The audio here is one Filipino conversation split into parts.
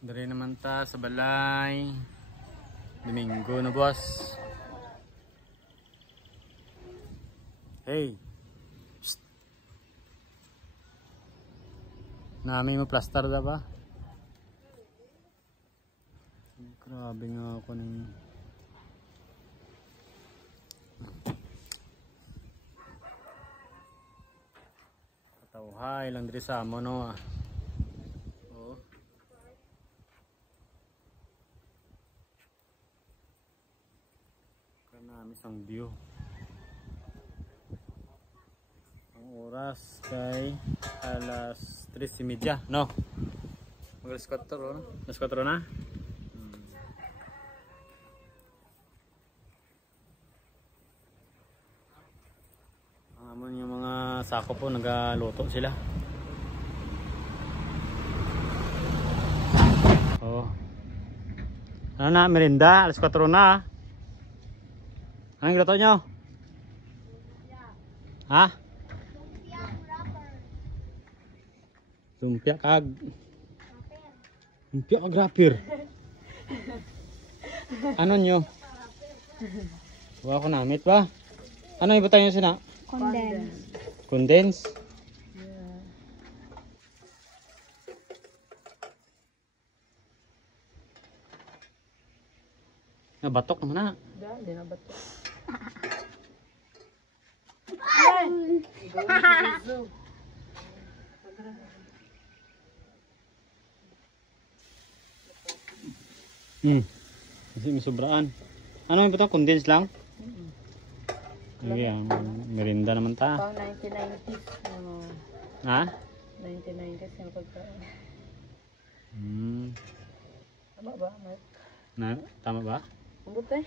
Dari naman ta sa balay. Domingo na boss. Hey. Psst. Nami mo plaster da ba? Grabe nga ako ng patawhay lang diri sa amo no. Oh. Kanami sang view. Ang oras kay alas 3:30, no? Mag-alas 4, no? Alas 4 na? Amon yung mga sako po, nagaluto sila. Oh. Ano na, merinda? Alas 4 na. Anong giluto nyo? Ha? Lumpia kag lumpia kag rapper. Ano nyo? Wala ko namit ba? Ano ibutang nyo sina? Condense. Condense? Yeah. Nabatok naman na. Hindi na bato. Kasi may sobraan. Ano yung ito? Condense lang? Okay, merinda naman ta. Pang 1990s. Ha? 1990s yung pagkain. Tama ba, Mark? Tama ba? Ang buti.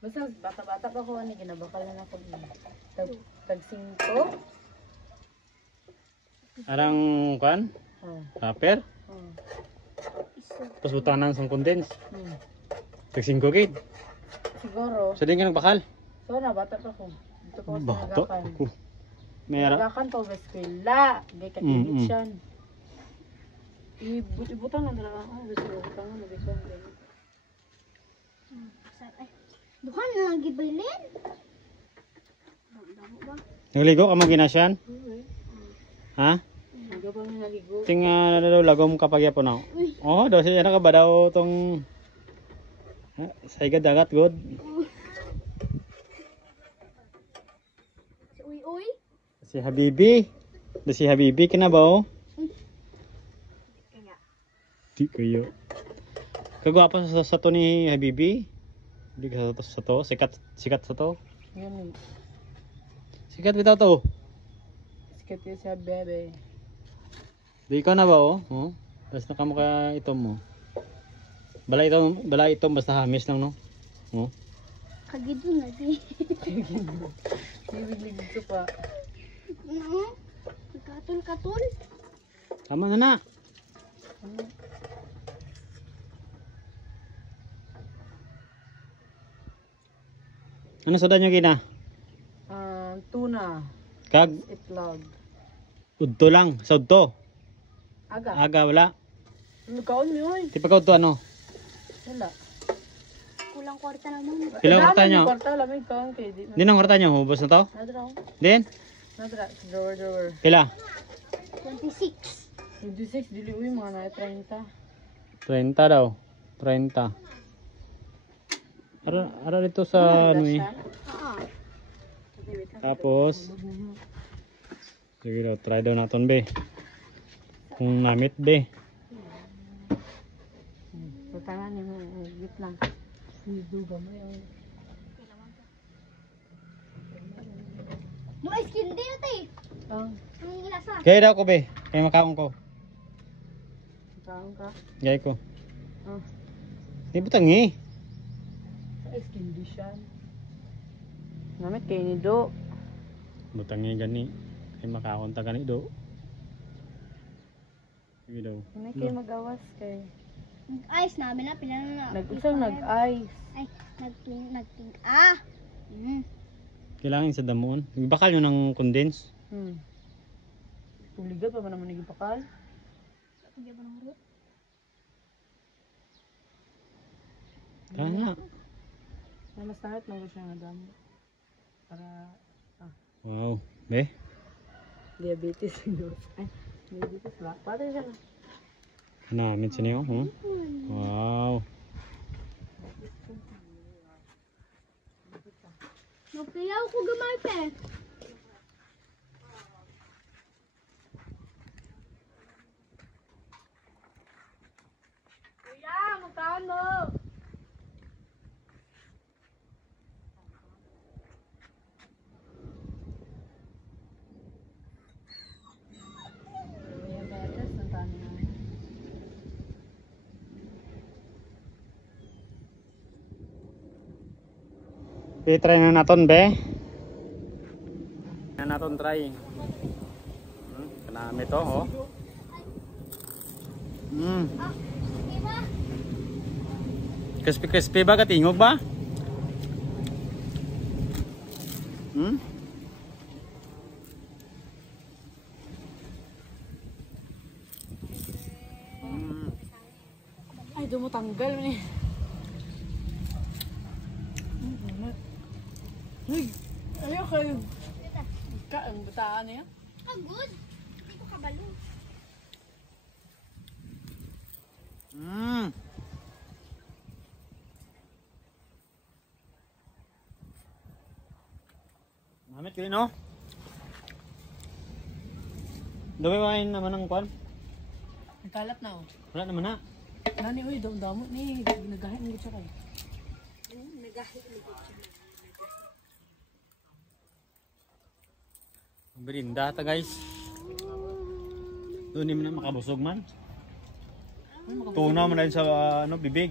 Basta bata-bata pa ko, ginabakal na ako. Tag-5. Arang kan? Rapper? Tapos butanan sa condense. Tag 5 kid. Siguro. So din ka nagbakal? So na, bata pa ko. Dito ko sa Bato nagakan. ako. Mayara. Nagakan pa ba eskwela. Gay katinit siya. Ibutan na talaga. Gusto ko. Ibutan na. Nabison. Duhan na lang gibilin. Nagligo ka mo ginasyan? Ha? Nagabang naligo. Tinga daw lagom kapag yapon ako. Oh, daw siya na ka ba daw tong sa igad dagat good. Si Uy. Si Habibi. Si Habibi kina ba oh? Di kayo. Kagwapo sa to ni Habibi. Di ka sa to. Sikat sa to. Yan. Sikat bitaw to. Sikat yun sa bebe. Di ka na ba oh? Oh. Tapos nakamukha ito mo. Balay ito basta hamis lang no. Oh. Kagidon na di. Libig-libig ko pa. Katul-katul. Tama na na. Ano soda nyo gina? Tuna. Kag Itlog. udto lang, sa udto. Aga. Aga wala. Lukaon mo yun. Di pa ka udto ano? Wala. Kulang kwarta naman. Pila kwarta nyo? Kwarta lamig kaon kay di. Di nang kwarta nyo, hubos na to? Nadra. Din? Nadra. Drawer. Pila? 26. 26 dili uy mga na 30. 30 daw. 30. Ara dito sa ano eh. Oo. Tapos sige daw, try daw natin be. Kung namit be. Tutangan niyo git lang. Duga mo yung No ice candy na tay. Ang ilasa. Gaya daw ko be. Kaya makaon ko. kaon ka. Gaya ko. Ah, Di butang eh. ice condition. Namit kay ni do. Butang eh gani. Kaya makaon ta gani do. Sige daw. Hindi kay magawas kay. Nag-ice namin na pila na. Nag-usang nag-ice. Ay, nagting. Kailangan sa damuon. Ibakal nyo ng condense. Tuligat pa ba naman nagipakal? Hindi ba nang root? Tama. Na mas tahat na siya nga damo. Para Wow. Be? diabetes siguro. Ay, diabetes ba? Pwede siya na. Namin sa niyo. Huh? Wow. Magkayaw ko gamay pe. Kuya, magkano? Diabetes ang tani na. I-try na natin, be. Na natin try. Kanami to, oh. Diba? Crispy ba? Katingog ba? Ay, dumutanggal mo ni. Uy, ayaw kayo. Ang bataan niya. Ah, good. Hindi ko kabalo. Mamit ko no? Dumi wain naman ng kwan? Ang kalat na oh. Wala naman na. Nani, uy, damo ni. Nagahit mo siya kayo. Berinda ta guys. Doon naman na makabusog man. Tunaw man dahil sa ano, bibig.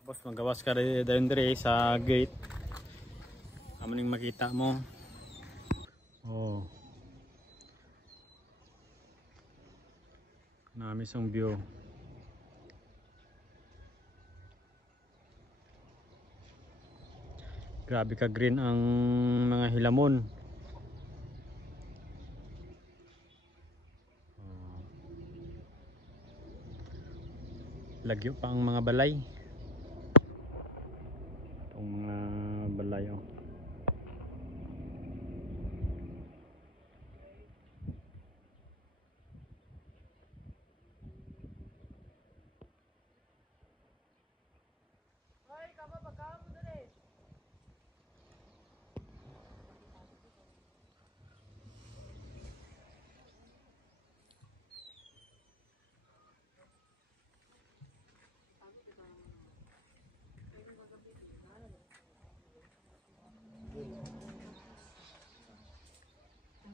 Tapos magawas ka rin dire sa gate. Amaning makita mo. Oh. Namis ang view. Grabe ka green ang mga hilamon. Oh. Lagyo pa ang mga balay. Itong mga balay oh.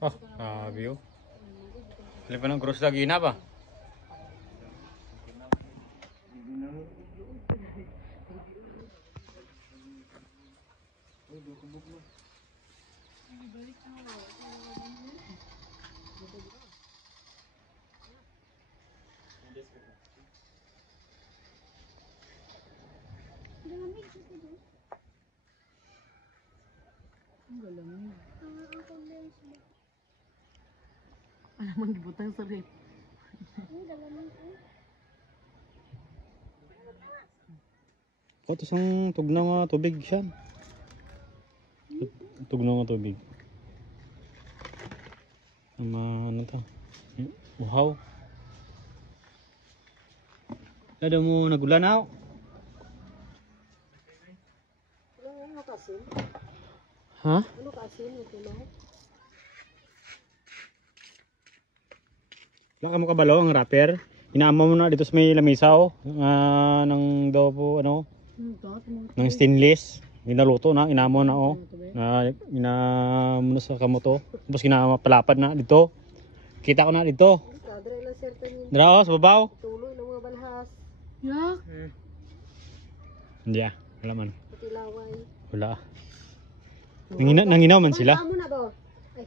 Oh, view. Lipat ng cross lagi na ba? Lamig kasi doon. Ang galamig. Ang condensed ba? Alam mo, gibutang sa rip. Ang galamig ko. Ito isang tugnaw nga tubig siya. Tugnaw nga tubig. Ano to? Uhaw. Lado mo nagulan ako. Ano kasin? Ha? Ano kasin? Wala ka mo kabalo ang wrapper. Inaama mo na dito sa may lamisa oh. Nang daw po ano. Ng stainless. Ginaluto na. Inaamo na oh. Inaamo na sa kamoto. Tapos kinapalapad na dito. Kita ko na dito. Dira oh, sa babaw. Tuloy ng mga balhas. Yak. Hindi ah. Wala man. Patilaway. Wala. Nanginaw man sila. Amo na ba? Ay,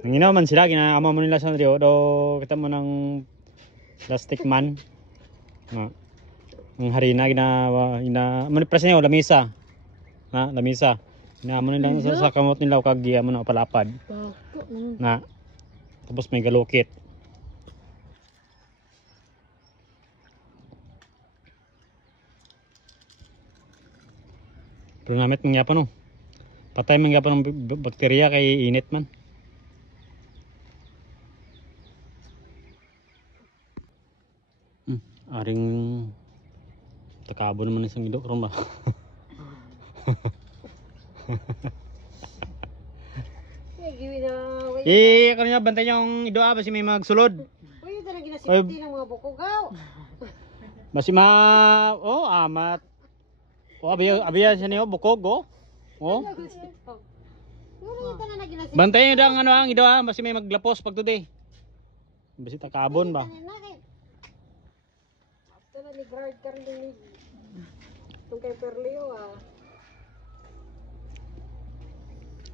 Nanginaw man sila, ginaama mo nila sa Rio. Do kita mo ng plastic man. Ang harina manipres niyo lamisa. Lamisa. Ginaama nila sa kamot nila kag giya mo na palapad. Na tapos may galukit. Pero namit mangyapon no. Patay mangyapon ng bakterya kay init man. Aring takabo naman isang idok ron ba? Ako niya bantay yung idoa basi may magsulod. Uy, ito na ginasipiti ng mga bukugaw. Basi amat. Abiya siya niyo bukog oh. Bantay niyo ang ang idoa basi may maglapos pag today. Basi takabon ba? Guard ka rin din. Itong kay Perlio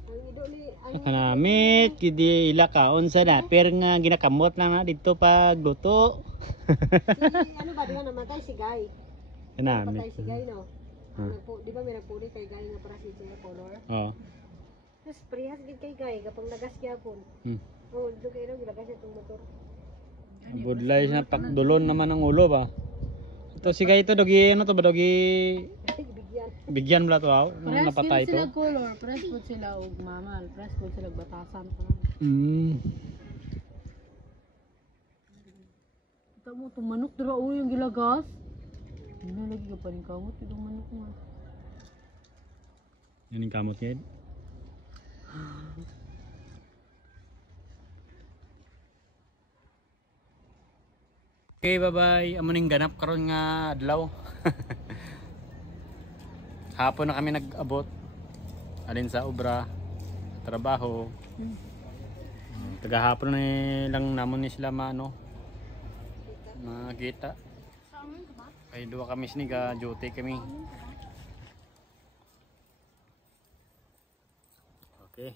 Ang ido ni... Kanamit, kidi ila kaon sa naper nga ginakamot lang na dito pagluto. Ano ba, di ba namatay si Guy? Kanamit. Namatay si Guy, no? Di ba may nagpuli kay Guy nga para si Jay Color? Oo. Tapos prihas din kay Guy, kapag nagas kaya po. Dito kayo gilagas itong motor. Budlay siya pakdulon naman ang ulo ba? Ito si Guy ito dogi ano to ba dogi bigyan bala to napatay to. Sila color, press po sila og mamal, press po sila batasan pa. Kita mo to manok dira yung gilagas. Ano lagi ka pa rin kamot itong manok mo. Yan yung kamot niya. Okay, bye-bye. Amo ning ganap karon nga adlaw. Hapon na kami nag-abot. Alin sa obra, trabaho. Tagahapon na lang namon ni sila makita. Kay duwa kami siniga, duty kami. Okay.